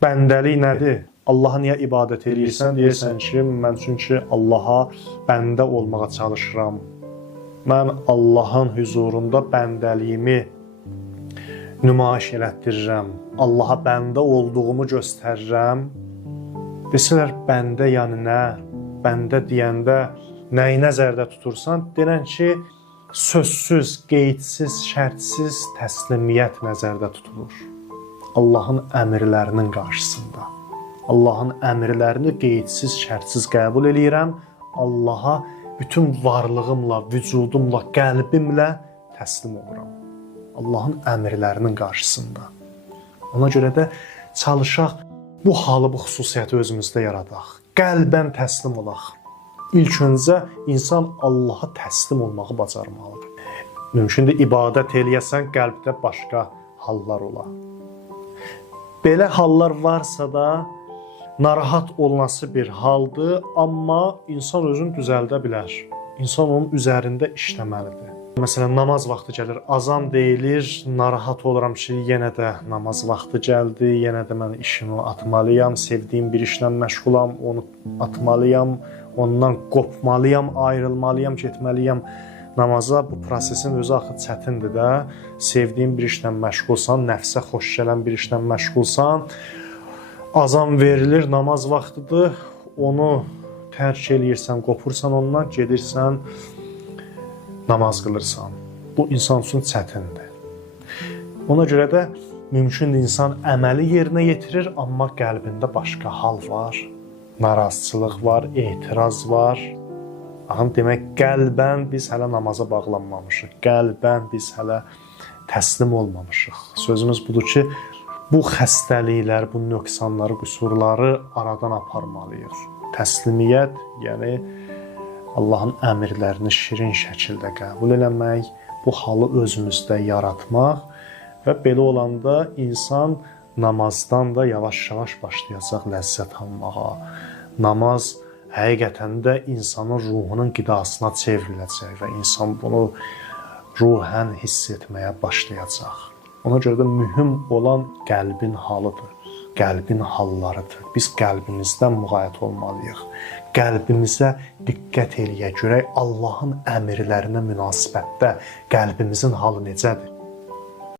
Bəndəlik nədir? Allaha niyə ibadət edirsən? Deyirsən ki, mən çünki Allaha bəndə olmağa çalışıram. Mən Allahın huzurunda bəndəliyimi nümayiş elətdirirəm. Allaha bəndə olduğumu göstərirəm. Desələr, bəndə yəni nə? Bəndə deyəndə nəyi nəzərdə tutursan? Denən ki, sözsüz, qeydsiz, şərtsiz təslimiyyət nəzərdə tutulur. Allahın əmrlərinin qarşısında. Allahın əmrlərini qeydsiz, şərtsiz qəbul eləyirəm. Allaha bütün varlığımla, vücudumla, qəlbimlə təslim oluram. Allahın əmrlərinin qarşısında. Ona görə də çalışaq bu halı, bu xüsusiyyəti özümüzdə yaradaq. Qəlbən təslim olaq. İlk öncə insan Allaha təslim olmağı bacarmalıdır. Mümkündür, ibadət eləyəsən, qəlbdə başqa hallar ola. Belə hallar varsa da narahat olması bir haldır, amma insan özünü düzəldə bilər. İnsan onun üzərində işləməlidir. Məsələn, namaz vaxtı gəlir, azan deyilir, narahat oluram ki, yenə də namaz vaxtı gəldi, yenə də mən işimi atmalıyam, sevdiyim bir işlə məşğulam, onu atmalıyam, ondan qopmalıyam, ayrılmalıyam, getməliyəm namaza. Bu prosesin özü axı çətindir də. Sevdiyin bir işlə məşğulsan, nəfsə xoş gələn bir işlə məşğulsan, azan verilir, namaz vaxtıdır, onu tərk eləyirsən, qopursan ondan, gedirsən, namaz qılırsan. Bu insan üçün çətindir. Ona görə də mümkündür insan əməli yerinə yetirir, amma qəlbində başqa hal var, narazıçılıq var, etiraz var. Demək, qəlbən biz hələ namaza bağlanmamışıq, qəlbən biz hələ təslim olmamışıq. Sözümüz budur ki, bu xəstəliklər, bu nöqsanları, qüsurları aradan aparmalıyıq. Təslimiyyət, yəni Allahın əmrlərini şirin şəkildə qəbul eləmək, bu halı özümüzdə yaratmaq və belə olanda insan namazdan da yavaş-yavaş başlayacaq ləzzət almağa. Namaz həqiqətən də insanın ruhunun qidasına çevriləcək və insan bunu ruhən hiss etməyə başlayacaq. Ona görə də mühüm olan qəlbin halıdır, qəlbin hallarıdır. Biz qəlbimizdən müğayət olmalıyıq. Qəlbimizə diqqət eləyə görək Allahın əmrlərinə münasibətdə qəlbimizin halı necədir?